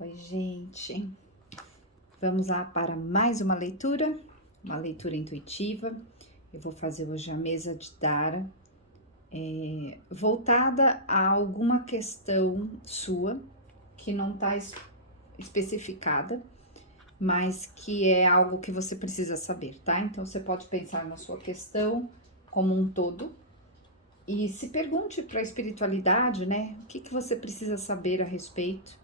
Oi, gente. Vamos lá para mais uma leitura intuitiva. Eu vou fazer hoje a mesa de Dara, voltada a alguma questão sua que não está especificada, mas que é algo que você precisa saber, tá? Então você pode pensar na sua questão como um todo e se pergunte para a espiritualidade, né? O que você precisa saber a respeito.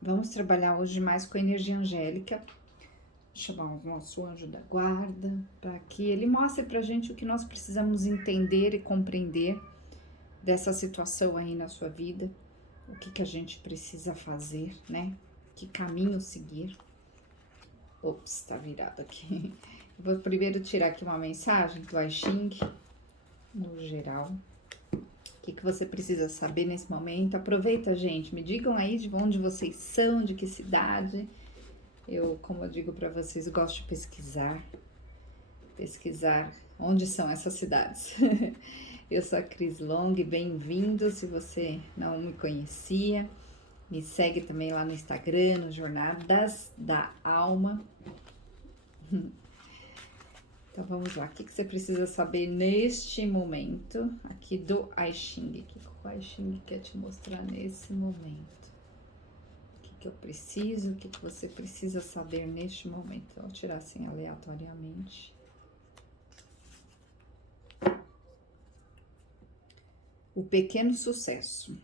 Vamos trabalhar hoje mais com a energia angélica, chamar o nosso anjo da guarda, para que ele mostre pra gente o que nós precisamos entender e compreender dessa situação aí na sua vida, o que a gente precisa fazer, né? Que caminho seguir. Ops, tá virado aqui. Eu vou primeiro tirar aqui uma mensagem do I Ching, no geral. O que você precisa saber nesse momento? Aproveita, gente, me digam aí de onde vocês são, de que cidade. Eu, como eu digo para vocês, gosto de pesquisar onde são essas cidades. Eu sou a Cris Long, bem-vindo. Se você não me conhecia, me segue também lá no Instagram, no Jornadas da Alma. Então vamos lá, o que você precisa saber neste momento aqui do I Ching? O que o I Ching quer te mostrar nesse momento? O que eu preciso, o que você precisa saber neste momento? Eu vou tirar assim aleatoriamente. O pequeno sucesso.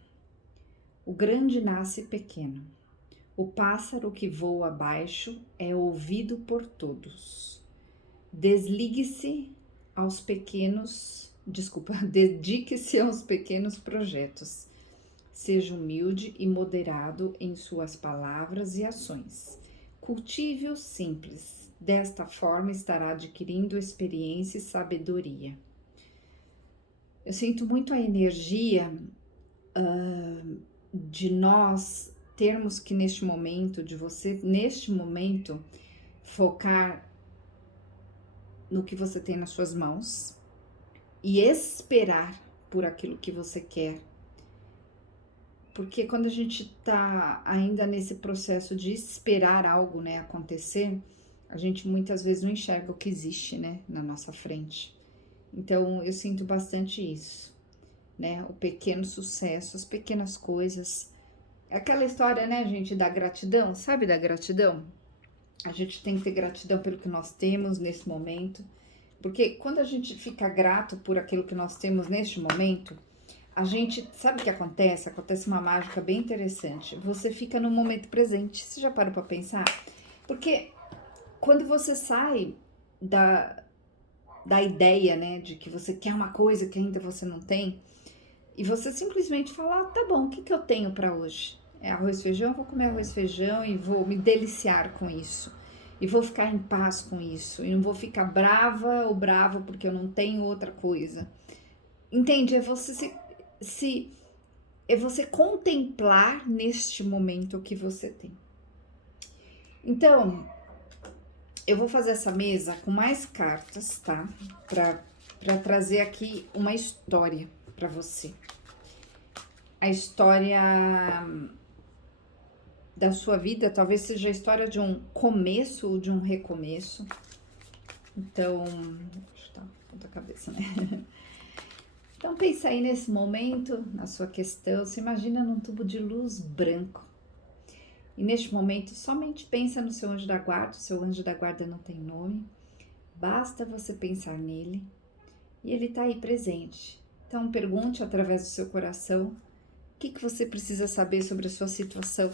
O grande nasce pequeno. O pássaro que voa abaixo é ouvido por todos. Dedique-se aos pequenos projetos. Seja humilde e moderado em suas palavras e ações. Cultive o simples. Desta forma estará adquirindo experiência e sabedoria. Eu sinto muito a energia de nós termos que neste momento, de você neste momento, focar no que você tem nas suas mãos e esperar por aquilo que você quer. Porque quando a gente tá ainda nesse processo de esperar algo, né, acontecer, a gente muitas vezes não enxerga o que existe, né, na nossa frente. Então, eu sinto bastante isso, né, o pequeno sucesso, as pequenas coisas. Aquela história, né, gente, da gratidão, sabe da gratidão? A gente tem que ter gratidão pelo que nós temos nesse momento, porque quando a gente fica grato por aquilo que nós temos neste momento, a gente, sabe o que acontece? Acontece uma mágica bem interessante. Você fica no momento presente. Você já parou para pensar? Porque quando você sai da ideia, né, de que você quer uma coisa que ainda você não tem, e você simplesmente fala, tá bom, o que eu tenho para hoje? É arroz e feijão, vou comer arroz e feijão e vou me deliciar com isso. E vou ficar em paz com isso. E não vou ficar brava ou bravo porque eu não tenho outra coisa. Entende? É você contemplar neste momento o que você tem. Então, eu vou fazer essa mesa com mais cartas, tá? Para trazer aqui uma história para você. A história da sua vida talvez seja a história de um começo ou de um recomeço. Então, deixa eu dar ponta cabeça, né? Então, pensa aí nesse momento, na sua questão, se imagina num tubo de luz branco. E neste momento, somente pensa no seu anjo da guarda. O seu anjo da guarda não tem nome. Basta você pensar nele e ele está aí presente. Então, pergunte através do seu coração o que você precisa saber sobre a sua situação.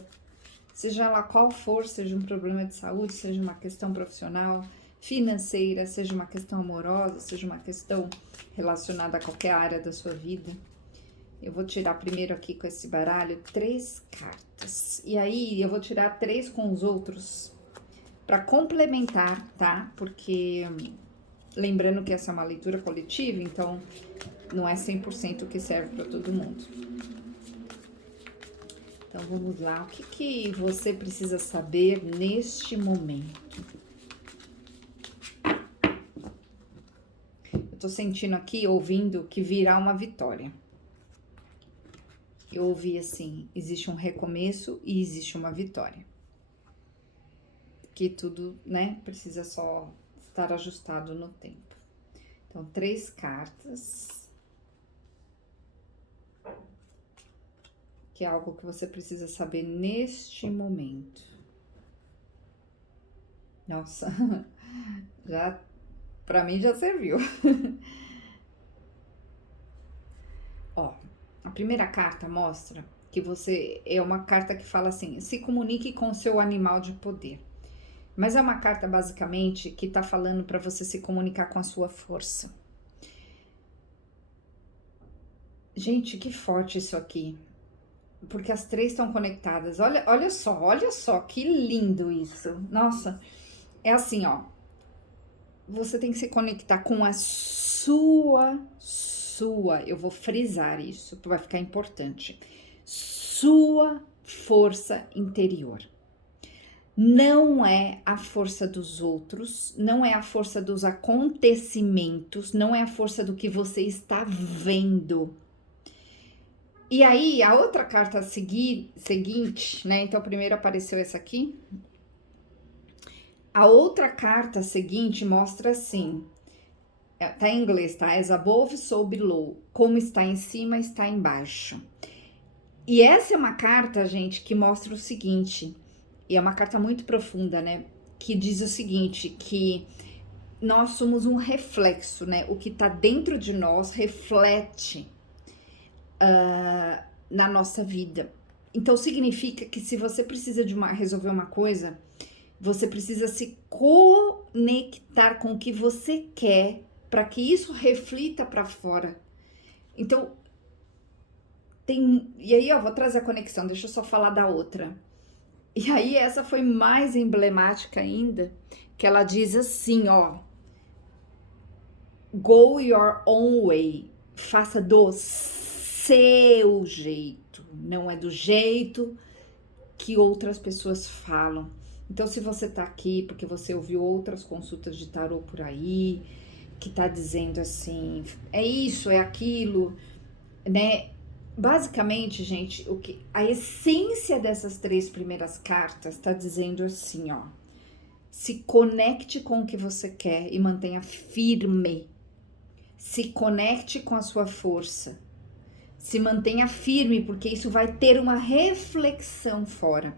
Seja lá qual for, seja um problema de saúde, seja uma questão profissional, financeira, seja uma questão amorosa, seja uma questão relacionada a qualquer área da sua vida. Eu vou tirar primeiro aqui com esse baralho 3 cartas. E aí eu vou tirar 3 com os outros para complementar, tá? Porque lembrando que essa é uma leitura coletiva, então não é 100% que serve para todo mundo. Então vamos lá, o que você precisa saber neste momento? Eu tô sentindo aqui, ouvindo, que virá uma vitória. eu ouvi assim: existe um recomeço e existe uma vitória. Que tudo, né, precisa só estar ajustado no tempo. Então, 3 cartas, que é algo que você precisa saber neste momento. Nossa, já, pra mim já serviu. Ó, a primeira carta mostra que você é uma carta que fala assim: se comunique com o seu animal de poder. Mas é uma carta basicamente que tá falando para você se comunicar com a sua força. Gente, que forte isso aqui. Porque as 3 estão conectadas. Olha só, que lindo isso. Nossa, é assim, ó. Você tem que se conectar com a sua, eu vou frisar isso, vai ficar importante. Sua força interior. Não é a força dos outros, não é a força dos acontecimentos, não é a força do que você está vendo. E aí, a outra carta seguinte, né? Então, primeiro apareceu essa aqui. A outra carta seguinte mostra assim, tá em inglês, tá? As above, so below. Como está em cima, está embaixo. E essa é uma carta, gente, que mostra o seguinte, e é uma carta muito profunda, né? Que diz o seguinte, que nós somos um reflexo, né? O que tá dentro de nós reflete na nossa vida. Então, significa que se você precisa de resolver uma coisa, você precisa se conectar com o que você quer para que isso reflita para fora. Então, e aí, ó, vou trazer a conexão, deixa eu só falar da outra. E aí, essa foi mais emblemática ainda, que ela diz assim, ó: go your own way, faça do seu jeito, não é do jeito que outras pessoas falam. Então, se você tá aqui porque você ouviu outras consultas de tarô por aí, que tá dizendo assim, é isso, é aquilo, né? Basicamente, gente, a essência dessas 3 primeiras cartas tá dizendo assim, ó: se conecte com o que você quer e mantenha firme. Se conecte com a sua força. Se mantenha firme, porque isso vai ter uma reflexão fora.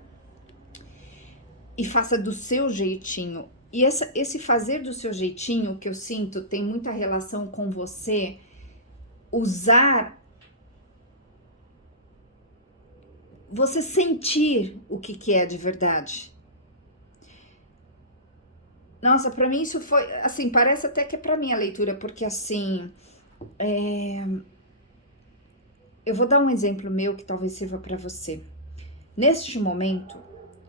E faça do seu jeitinho. E esse fazer do seu jeitinho, que eu sinto, tem muita relação com você você sentir o que é de verdade. Nossa, pra mim isso foi, assim, parece até que é pra mim a leitura, porque assim, eu vou dar um exemplo meu que talvez sirva pra você. Neste momento,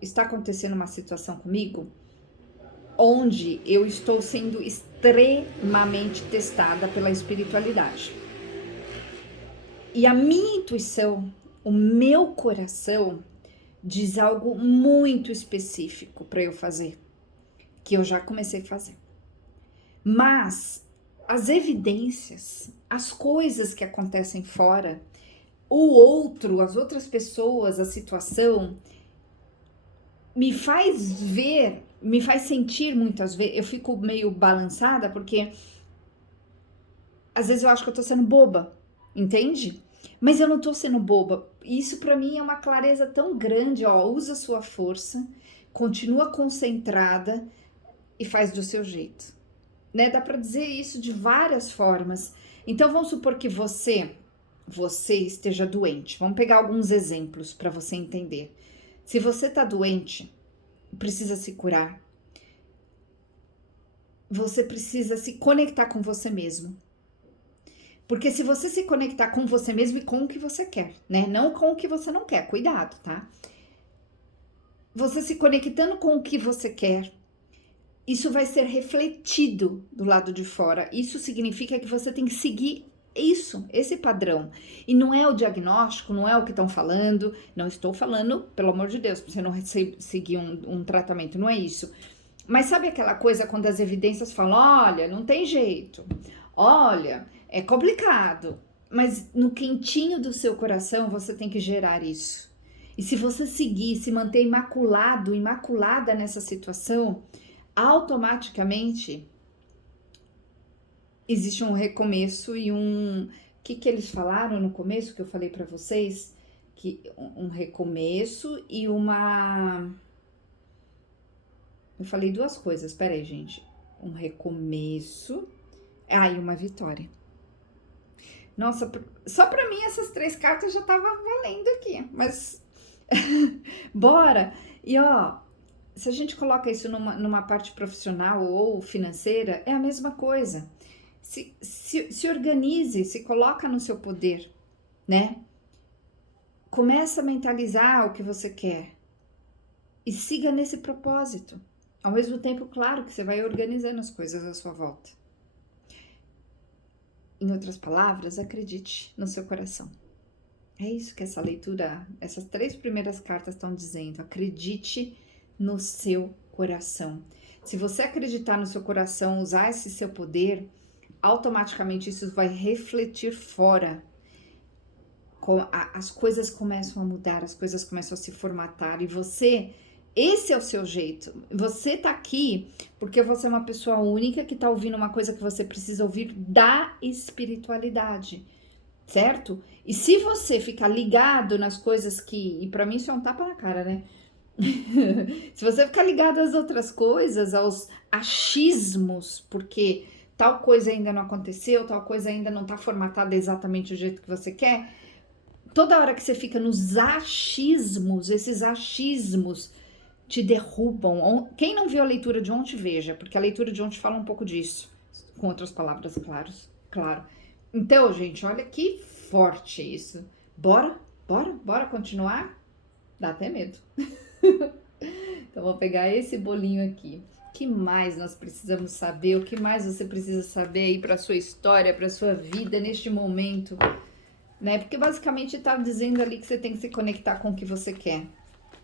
está acontecendo uma situação comigo onde eu estou sendo extremamente testada pela espiritualidade. E a minha intuição, o meu coração, diz algo muito específico para eu fazer, que eu já comecei a fazer. Mas as evidências, as coisas que acontecem fora, o outro, as outras pessoas, a situação, me faz ver, me faz sentir muitas vezes, eu fico meio balançada, porque às vezes eu acho que eu tô sendo boba, entende? Mas eu não tô sendo boba. Isso pra mim é uma clareza tão grande, ó, usa a sua força, continua concentrada e faz do seu jeito, né? Dá pra dizer isso de várias formas. Então vamos supor que você esteja doente. Vamos pegar alguns exemplos para você entender. Se você tá doente, precisa se curar, você precisa se conectar com você mesmo. Porque se você se conectar com você mesmo e com o que você quer, né? Não com o que você não quer, cuidado, tá? Você se conectando com o que você quer, isso vai ser refletido do lado de fora. Isso significa que você tem que seguir esse padrão. E não é o diagnóstico, não é o que estão falando. Não estou falando, pelo amor de Deus, pra você não seguir um tratamento, não é isso. Mas sabe aquela coisa quando as evidências falam, olha, não tem jeito, olha, é complicado, Mas no quentinho do seu coração você tem que gerar isso. E se você seguir, se manter imaculado, imaculada nessa situação, automaticamente existe um recomeço e um... O que eles falaram no começo, que eu falei para vocês? Que um recomeço e uma... Eu falei duas coisas, peraí, gente. Um recomeço e uma vitória. Nossa, só para mim essas 3 cartas já tava valendo aqui, mas bora! E ó, se a gente coloca isso numa parte profissional ou financeira, é a mesma coisa. Se organize, se coloca no seu poder, né? Começa a mentalizar o que você quer e siga nesse propósito. Ao mesmo tempo, claro que você vai organizando as coisas à sua volta. Em outras palavras, acredite no seu coração. É isso que essa leitura, essas 3 primeiras cartas estão dizendo. Acredite no seu coração. Se você acreditar no seu coração, usar esse seu poder, automaticamente isso vai refletir fora. As coisas começam a mudar, as coisas começam a se formatar e você... Esse é o seu jeito. Você tá aqui porque você é uma pessoa única que tá ouvindo uma coisa que você precisa ouvir da espiritualidade, certo? E se você ficar ligado nas coisas que... E pra mim isso é um tapa na cara, né? Se você ficar ligado às outras coisas, aos achismos, porque tal coisa ainda não aconteceu, tal coisa ainda não tá formatada exatamente do jeito que você quer, toda hora que você fica nos achismos, esses achismos te derrubam. Quem não viu a leitura de ontem, veja, porque a leitura de ontem fala um pouco disso, com outras palavras, claro. Então, gente, olha que forte isso. Bora continuar? Dá até medo. Então, vou pegar esse bolinho aqui. O que mais nós precisamos saber? O que mais você precisa saber aí para sua história, para sua vida neste momento, né? Porque basicamente tá dizendo ali que você tem que se conectar com o que você quer.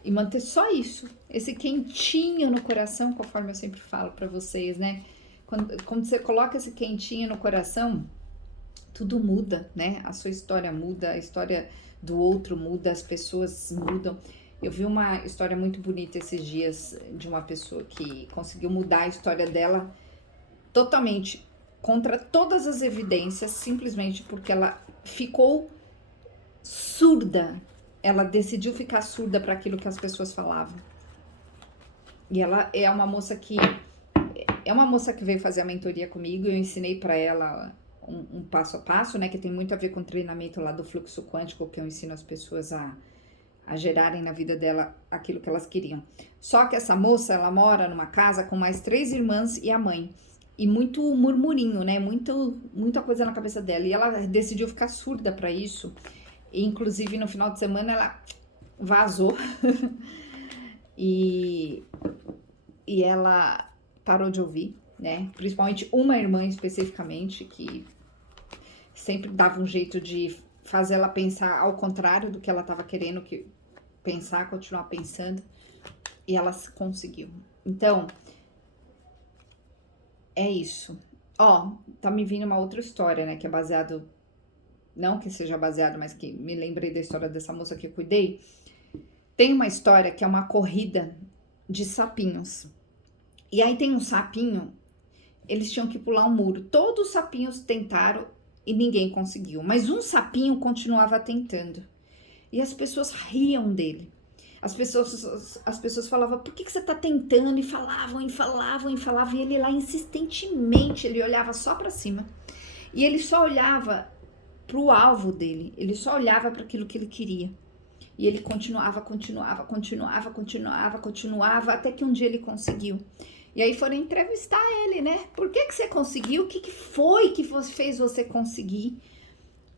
E manter só isso, esse quentinho no coração, conforme eu sempre falo para vocês, né? Quando você coloca esse quentinho no coração, tudo muda, né? A sua história muda, a história do outro muda, as pessoas mudam. Eu vi uma história muito bonita esses dias de uma pessoa que conseguiu mudar a história dela totalmente contra todas as evidências, simplesmente porque ela ficou surda. Ela decidiu ficar surda para aquilo que as pessoas falavam. E ela é uma moça que veio fazer a mentoria comigo. Eu ensinei para ela um passo a passo, né, que tem muito a ver com o treinamento lá do fluxo quântico, que eu ensino as pessoas a gerarem na vida dela aquilo que elas queriam. Só que essa moça, ela mora numa casa com mais 3 irmãs e a mãe. E muito murmurinho, né, muita coisa na cabeça dela. E ela decidiu ficar surda para isso. E, inclusive, no final de semana, ela vazou. e ela parou de ouvir, né? Principalmente uma irmã especificamente, que sempre dava um jeito de fazer ela pensar ao contrário do que ela estava querendo pensar, continuar pensando. E ela conseguiu. Então, é isso. Ó, tá me vindo uma outra história, né? Que é baseado... Não que seja baseado, mas que me lembrei da história dessa moça que eu cuidei. Tem uma história que é uma corrida de sapinhos. E aí tem um sapinho, eles tinham que pular um muro. Todos os sapinhos tentaram e ninguém conseguiu. Mas um sapinho continuava tentando. E as pessoas riam dele. As pessoas falavam, por que você tá tentando? E falavam. E ele lá insistentemente, ele olhava só para cima. E ele só olhava pro alvo dele. Ele só olhava para aquilo que ele queria. E ele continuava, até que um dia ele conseguiu. E aí foram entrevistar ele, né? Por que você conseguiu? O que foi que fez você conseguir?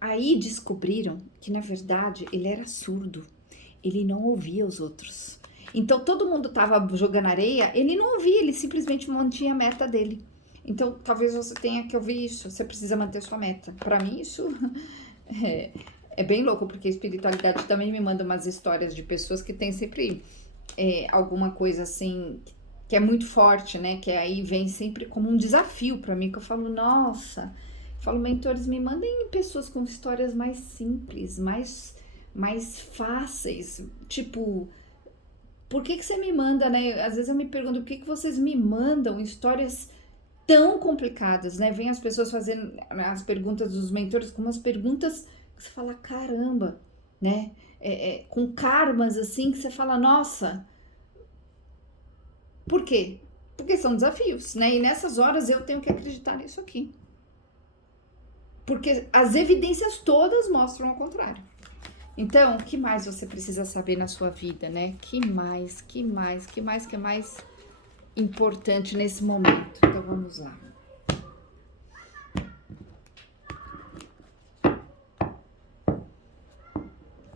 Aí descobriram que, na verdade, ele era surdo. Ele não ouvia os outros. Então, todo mundo tava jogando areia, ele não ouvia, ele simplesmente mantinha a meta dele. Então, talvez você tenha que ouvir isso. Você precisa manter sua meta. Para mim, isso é bem louco, porque a espiritualidade também me manda umas histórias de pessoas que têm sempre alguma coisa assim, que é muito forte, né? Que aí vem sempre como um desafio para mim, que eu falo, nossa, Falo, mentores, me mandem pessoas com histórias mais simples, mais fáceis. Tipo, por que você me manda, né? Às vezes eu me pergunto, por que vocês me mandam histórias tão complicadas, né? Vem as pessoas fazendo as perguntas dos mentores com umas perguntas que você fala, caramba, né? Com karmas assim, que você fala, nossa, por quê? Porque são desafios, né? E nessas horas eu tenho que acreditar nisso aqui. Porque as evidências todas mostram o contrário. Então, o que mais você precisa saber na sua vida, né? Que mais importante nesse momento? Então, vamos lá.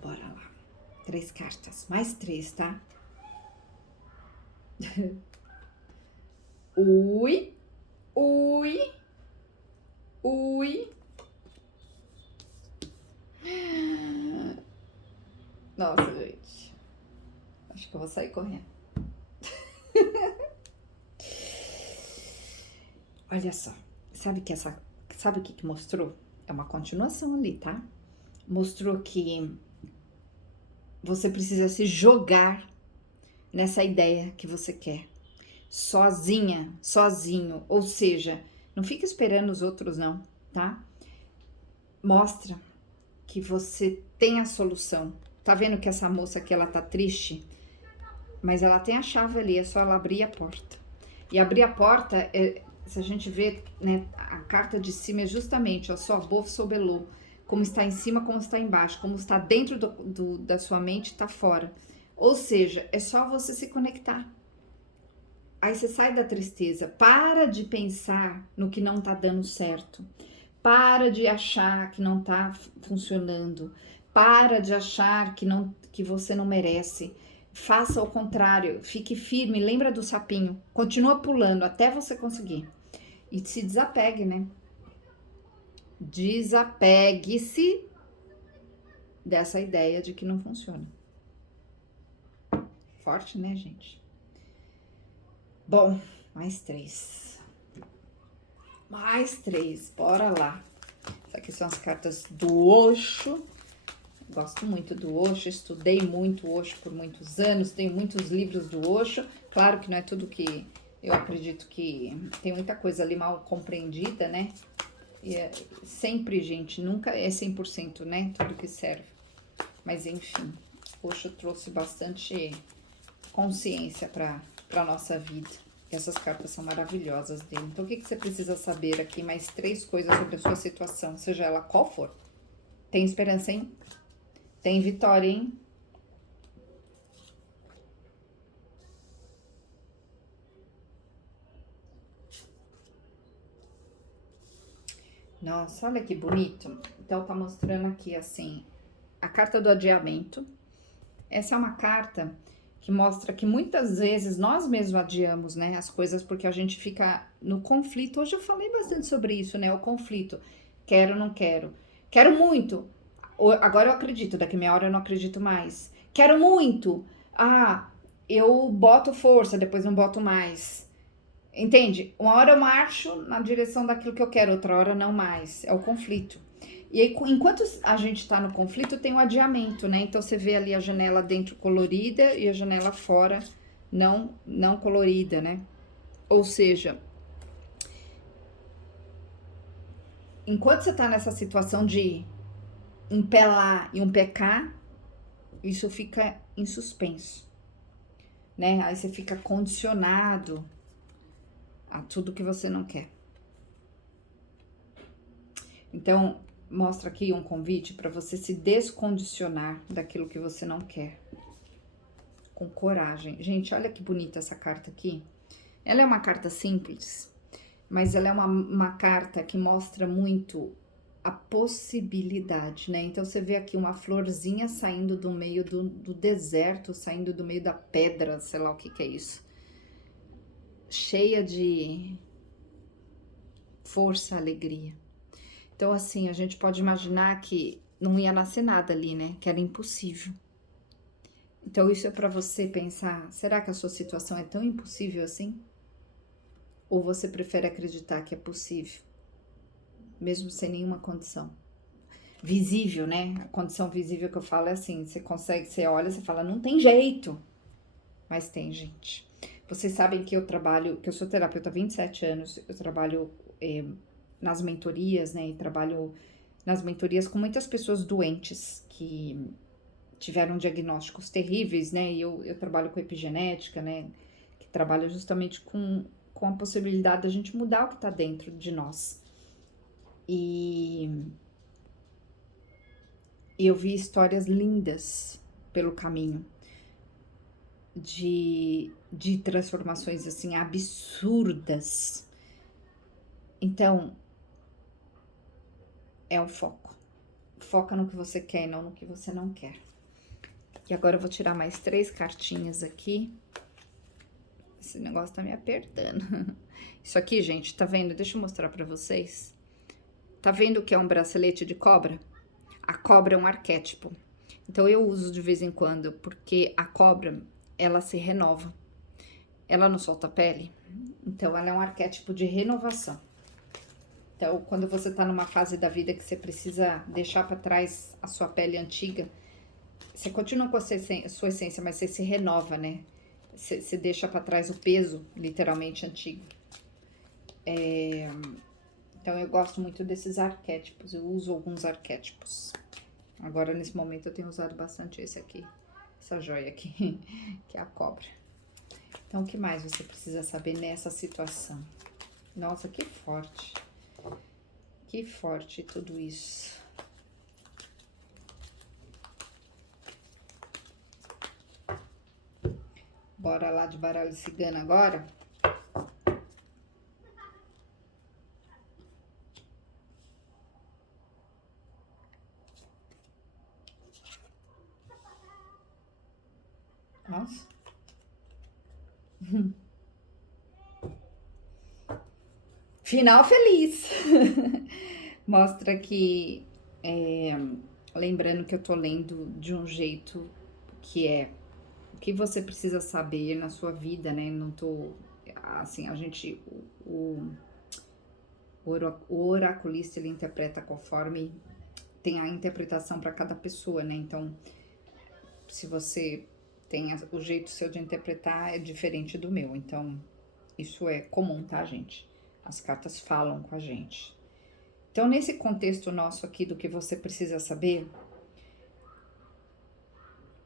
Bora lá. 3 cartas. Mais 3, tá? Ui. Nossa, gente. Acho que eu vou sair correndo. Olha só. Sabe o que mostrou? É uma continuação ali, tá? Mostrou que você precisa se jogar nessa ideia que você quer. Sozinha, sozinho. Ou seja, não fica esperando os outros, não, tá? Mostra que você tem a solução. Tá vendo que essa moça aqui, ela tá triste? Mas ela tem a chave ali, é só ela abrir a porta. E abrir a porta, se a gente vê, né, a carta de cima é justamente, ó, só above, so below. Como está em cima, como está embaixo. Como está dentro da sua mente, está fora. Ou seja, é só você se conectar. Aí você sai da tristeza. Para de pensar no que não tá dando certo. Para de achar que não tá funcionando. Para de achar que você não merece. Faça o contrário. Fique firme. Lembra do sapinho. Continua pulando até você conseguir. E se desapegue, né? Desapegue-se dessa ideia de que não funciona. Forte, né, gente? Bom, mais 3. Mais 3, bora lá. Essas aqui são as cartas do Osho. Gosto muito do Osho, estudei muito o Osho por muitos anos, tenho muitos livros do Osho. Claro que não é tudo que eu acredito que tem muita coisa ali mal compreendida, né? E sempre, gente, nunca é 100%, né? Tudo que serve. Mas enfim, o Osho trouxe bastante consciência para a nossa vida. Essas cartas são maravilhosas dele. Então, o que você precisa saber aqui? Mais 3 coisas sobre a sua situação, seja ela qual for. Tem esperança, hein? Tem vitória, hein? Nossa, olha que bonito. Então, tá mostrando aqui, assim, a carta do adiamento. Essa é uma carta que mostra que muitas vezes nós mesmos adiamos, né, as coisas porque a gente fica no conflito. Hoje eu falei bastante sobre isso, né, o conflito. Quero, não quero. Quero muito. Agora eu acredito, daqui meia hora eu não acredito mais. Quero muito. Ah, eu boto força, depois não boto mais. Entende? Uma hora eu marcho na direção daquilo que eu quero, outra hora não mais. É o conflito. E aí, enquanto a gente tá no conflito, tem o adiamento, né? Então, você vê ali a janela dentro colorida e a janela fora não colorida, né? Ou seja, enquanto você tá nessa situação de um pé lá e um pé cá, isso fica em suspenso, né? Aí você fica condicionado a tudo que você não quer. Então, mostra aqui um convite para você se descondicionar daquilo que você não quer. Com coragem. Gente, olha que bonita essa carta aqui. Ela é uma carta simples, mas ela é uma carta que mostra muito a possibilidade, né? Então, você vê aqui uma florzinha saindo do meio do deserto, saindo do meio da pedra, sei lá o que é isso. Cheia de força, alegria. Então, assim, a gente pode imaginar que não ia nascer nada ali, né? Que era impossível. Então, isso é para você pensar, será que a sua situação é tão impossível assim? Ou você prefere acreditar que é possível? mesmo sem nenhuma condição visível, né? A condição visível que eu falo é assim, você consegue, você olha, você fala, não tem jeito, mas tem, gente. Vocês sabem que eu trabalho, que eu sou terapeuta há 27 anos, eu trabalho nas mentorias, né? E trabalho nas mentorias com muitas pessoas doentes que tiveram diagnósticos terríveis, né? E eu trabalho com epigenética, né? Que trabalha justamente com a possibilidade da gente mudar o que tá dentro de nós. E eu vi histórias lindas pelo caminho de transformações assim absurdas. Então, é o foco. Foca no que você quer e não no que você não quer. E agora eu vou tirar mais 3 cartinhas aqui. Esse negócio tá me apertando. Isso aqui, gente, tá vendo? Deixa eu mostrar pra vocês. Tá vendo que é um bracelete de cobra? A cobra é um arquétipo. Então eu uso de vez em quando, porque a cobra, ela se renova. Ela não solta pele. Então ela é um arquétipo de renovação. Então, quando você tá numa fase da vida que você precisa deixar pra trás a sua pele antiga, você continua com a sua essência, mas você se renova, né? Você deixa pra trás o peso, literalmente, antigo. Então, eu gosto muito desses arquétipos. Eu uso alguns arquétipos. Agora, nesse momento, eu tenho usado bastante esse aqui. Essa joia aqui, que é a cobra. Então, o que mais você precisa saber nessa situação? Nossa, que forte. Que forte tudo isso. Bora lá de baralho cigano agora? Nossa. Final feliz. Mostra que, lembrando que eu tô lendo de um jeito que é o que você precisa saber na sua vida, né? Não tô, assim, a gente, o oraculista, ele interpreta conforme tem a interpretação para cada pessoa, né? Então, se você tem o jeito seu de interpretar é diferente do meu, então isso é comum, tá, gente? As cartas falam com a gente. Então, nesse contexto nosso aqui do que você precisa saber,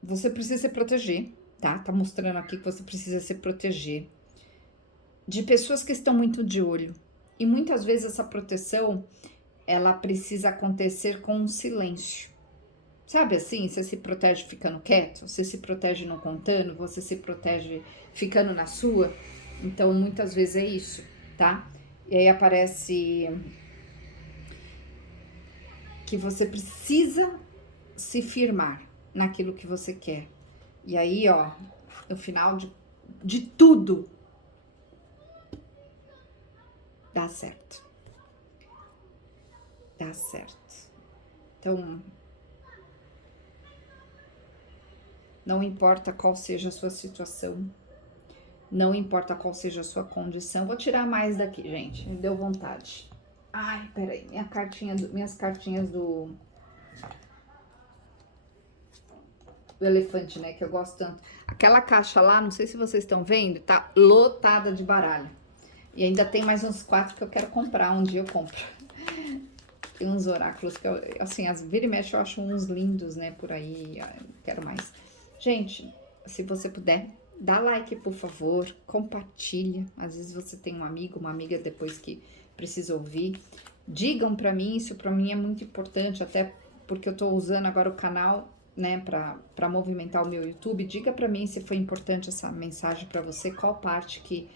você precisa se proteger, tá? Tá mostrando aqui que você precisa se proteger de pessoas que estão muito de olho. E muitas vezes essa proteção, ela precisa acontecer com um silêncio. Sabe assim, você se protege ficando quieto, você se protege não contando, você se protege ficando na sua. Então, muitas vezes é isso, tá? E aí aparece que você precisa se firmar naquilo que você quer. E aí, ó, no final de tudo, dá certo. Dá certo. Então, não importa qual seja a sua situação, não importa qual seja a sua condição. Vou tirar mais daqui, gente, me deu vontade. Ai, peraí, minhas cartinhas do elefante, né, que eu gosto tanto. Aquela caixa lá, não sei se vocês estão vendo, tá lotada de baralho. E ainda tem mais uns 4 que eu quero comprar, um dia eu compro. Tem uns oráculos que eu, assim, as vira e mexe eu acho uns lindos, né, por aí, quero mais. Gente, se você puder, dá like, por favor, compartilha. Às vezes você tem um amigo, uma amiga depois que precisa ouvir. Digam pra mim, isso pra mim é muito importante, até porque eu tô usando agora o canal, né, pra movimentar o meu YouTube. Diga pra mim se foi importante essa mensagem pra você, qual parte que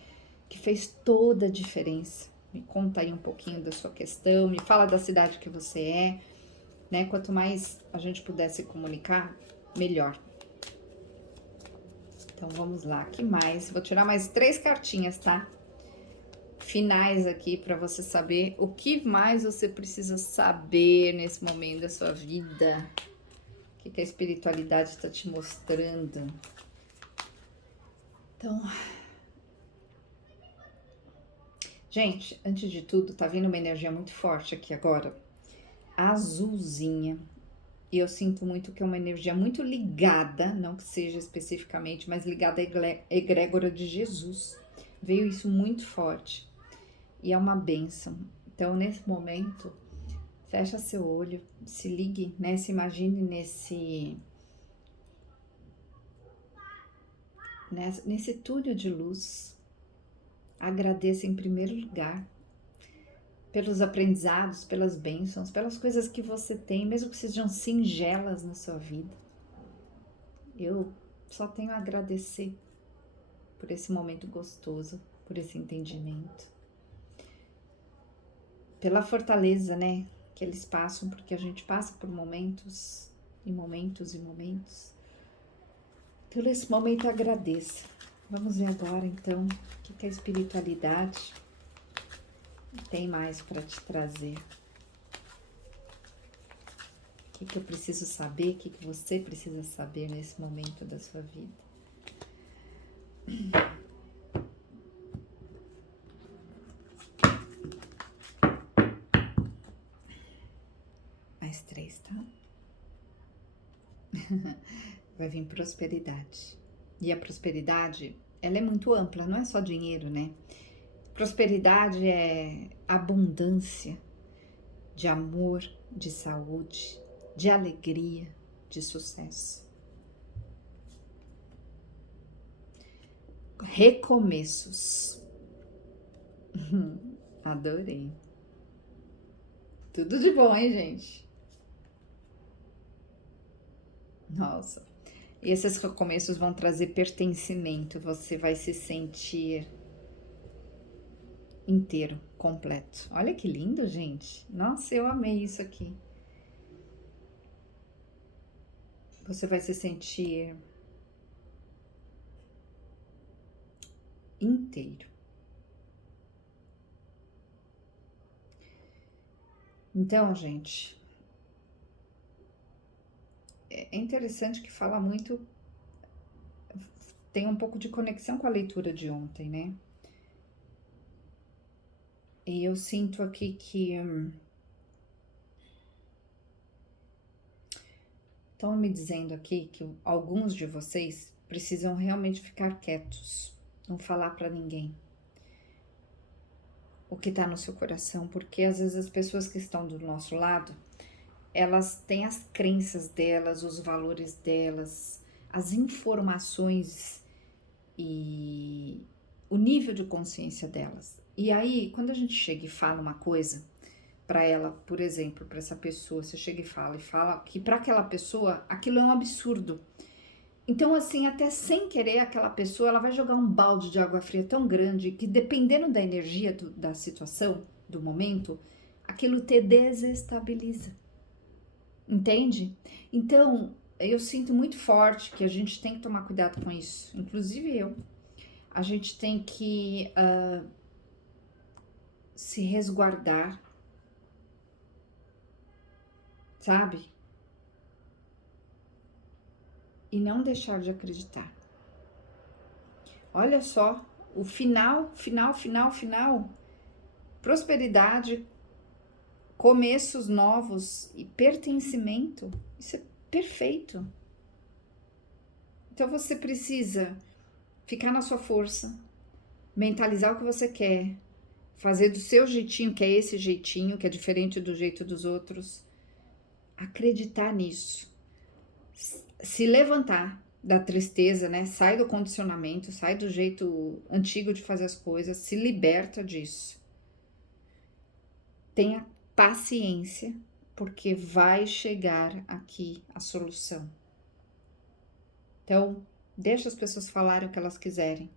fez toda a diferença. Me conta aí um pouquinho da sua questão, me fala da cidade que você é, né? Quanto mais a gente puder se comunicar, melhor. Então vamos lá, que mais? Vou tirar mais 3 cartinhas, tá? Finais aqui para você saber o que mais você precisa saber nesse momento da sua vida. O que a espiritualidade está te mostrando. Então, Gente, antes de tudo, tá vindo uma energia muito forte aqui agora, azulzinha. E eu sinto muito que é uma energia muito ligada, não que seja especificamente, mas ligada à egrégora de Jesus. Veio isso muito forte. E é uma bênção. Então, nesse momento, fecha seu olho, se ligue, né? Se imagine nesse túnel de luz. Agradeça em primeiro lugar pelos aprendizados, pelas bênçãos, pelas coisas que você tem, mesmo que sejam singelas na sua vida. Eu só tenho a agradecer por esse momento gostoso, por esse entendimento, pela fortaleza, né, que eles passam, porque a gente passa por momentos e momentos e momentos. Pelo esse momento, agradeça. Vamos ver agora, então, o que a espiritualidade tem mais para te trazer. O que eu preciso saber, o que você precisa saber nesse momento da sua vida. Mais 3, tá? Vai vir prosperidade. E a prosperidade, ela é muito ampla, não é só dinheiro, né? Prosperidade é abundância de amor, de saúde, de alegria, de sucesso. Recomeços. Adorei. Tudo de bom, hein, gente? Nossa. E esses recomeços vão trazer pertencimento. Você vai se sentir inteiro, completo. Olha que lindo, gente. Nossa, eu amei isso aqui. Você vai se sentir inteiro. Então, gente, é interessante que fala muito, tem um pouco de conexão com a leitura de ontem, né? E eu sinto aqui que estão me dizendo aqui que alguns de vocês precisam realmente ficar quietos, não falar para ninguém o que tá no seu coração, porque às vezes as pessoas que estão do nosso lado, elas têm as crenças delas, os valores delas, as informações e o nível de consciência delas. E aí, quando a gente chega e fala uma coisa para ela, por exemplo, para essa pessoa, você chega e fala que para aquela pessoa aquilo é um absurdo. Então, assim, até sem querer, aquela pessoa, ela vai jogar um balde de água fria tão grande que, dependendo da energia da situação, do momento, aquilo te desestabiliza. Entende? Então, eu sinto muito forte que a gente tem que tomar cuidado com isso. Inclusive eu. A gente tem que se resguardar, sabe? E não deixar de acreditar. Olha só, o final. Prosperidade, começos novos e pertencimento. Isso é perfeito. Então você precisa ficar na sua força, mentalizar o que você quer, fazer do seu jeitinho, que é esse jeitinho, que é diferente do jeito dos outros, acreditar nisso. Se levantar da tristeza, né? Sai do condicionamento, sai do jeito antigo de fazer as coisas, se liberta disso. Tenha paciência, porque vai chegar aqui a solução. Então, deixa as pessoas falarem o que elas quiserem.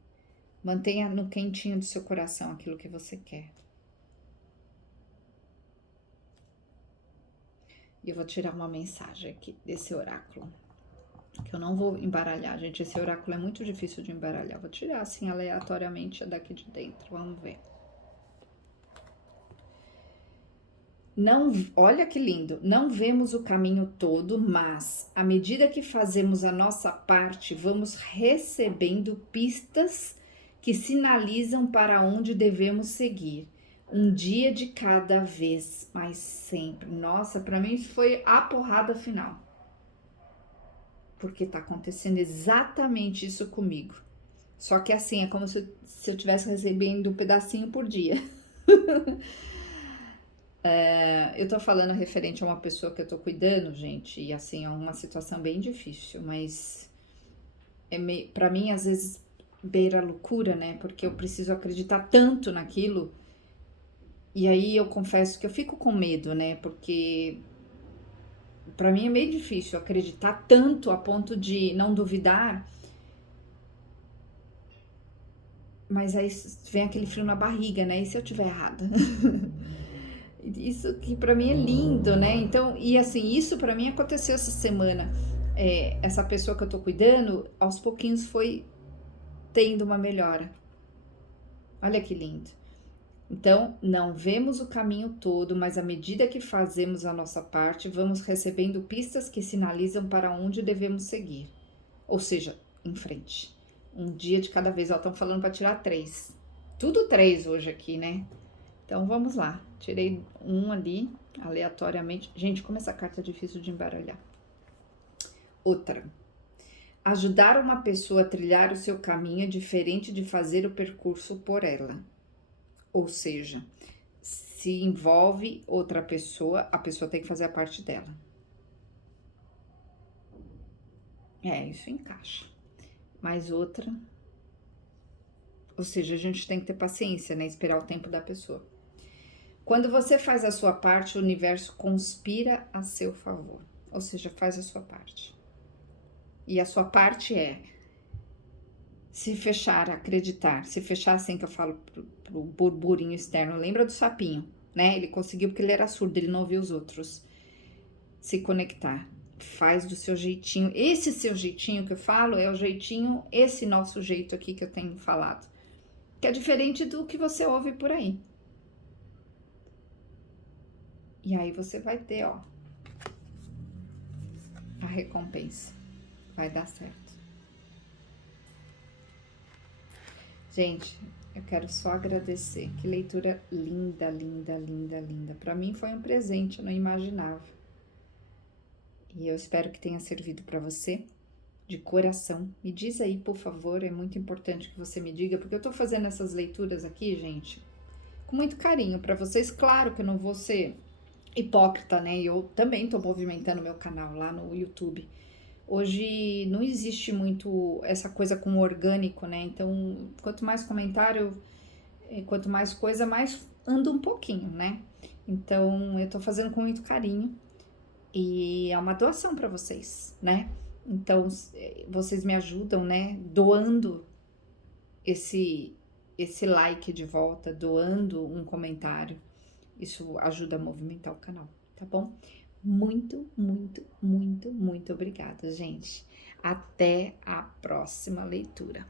Mantenha no quentinho do seu coração aquilo que você quer. E eu vou tirar uma mensagem aqui desse oráculo, que eu não vou embaralhar, gente. Esse oráculo é muito difícil de embaralhar. Vou tirar assim aleatoriamente daqui de dentro. Vamos ver. Não, olha que lindo. Não vemos o caminho todo, mas à medida que fazemos a nossa parte, vamos recebendo pistas que sinalizam para onde devemos seguir. Um dia de cada vez, mas sempre. Nossa, para mim isso foi a porrada final. Porque tá acontecendo exatamente isso comigo. Só que assim, é como se eu estivesse recebendo um pedacinho por dia. Eu tô falando referente a uma pessoa que eu tô cuidando, gente, e assim, é uma situação bem difícil, mas pra mim, às vezes, beira a loucura, né? Porque eu preciso acreditar tanto naquilo, e aí eu confesso que eu fico com medo, né? Porque pra mim é meio difícil acreditar tanto a ponto de não duvidar, mas aí vem aquele frio na barriga, né? E se eu tiver errada? Isso que pra mim é lindo, né? Então, e assim, isso pra mim aconteceu essa semana. Essa pessoa que eu tô cuidando, aos pouquinhos foi tendo uma melhora. Olha que lindo. Então, não vemos o caminho todo, mas à medida que fazemos a nossa parte, vamos recebendo pistas que sinalizam para onde devemos seguir. Ou seja, em frente. Um dia de cada vez. Ó, estão falando para tirar 3. Tudo 3 hoje aqui, né? Então vamos lá. Tirei um ali, aleatoriamente. Gente, como essa carta é difícil de embaralhar. Outra. Ajudar uma pessoa a trilhar o seu caminho é diferente de fazer o percurso por ela. Ou seja, se envolve outra pessoa, a pessoa tem que fazer a parte dela. Isso encaixa. Mais outra. Ou seja, a gente tem que ter paciência, né? Esperar o tempo da pessoa. Quando você faz a sua parte, o universo conspira a seu favor. Ou seja, faz a sua parte. E a sua parte é se fechar, acreditar. Se fechar assim que eu falo pro burburinho externo. Lembra do sapinho, né? Ele conseguiu porque ele era surdo, ele não ouvia os outros. Se conectar. Faz do seu jeitinho. Esse seu jeitinho que eu falo é o jeitinho, esse nosso jeito aqui que eu tenho falado. Que é diferente do que você ouve por aí. E aí você vai ter, ó, a recompensa. Vai dar certo. Gente, eu quero só agradecer. Que leitura linda, linda, linda, linda. Para mim foi um presente, eu não imaginava. E eu espero que tenha servido para você de coração. Me diz aí, por favor, é muito importante que você me diga, porque eu tô fazendo essas leituras aqui, gente, com muito carinho para vocês. Claro que eu não vou ser hipócrita, né? Eu também tô movimentando meu canal lá no YouTube. Hoje não existe muito essa coisa com orgânico, né? Então, quanto mais comentário, quanto mais coisa, mais anda um pouquinho, né? Então, eu tô fazendo com muito carinho e é uma doação para vocês, né? Então, vocês me ajudam, né? Doando esse like de volta, doando um comentário. Isso ajuda a movimentar o canal, tá bom? Muito, muito, muito, muito obrigada, gente. Até a próxima leitura.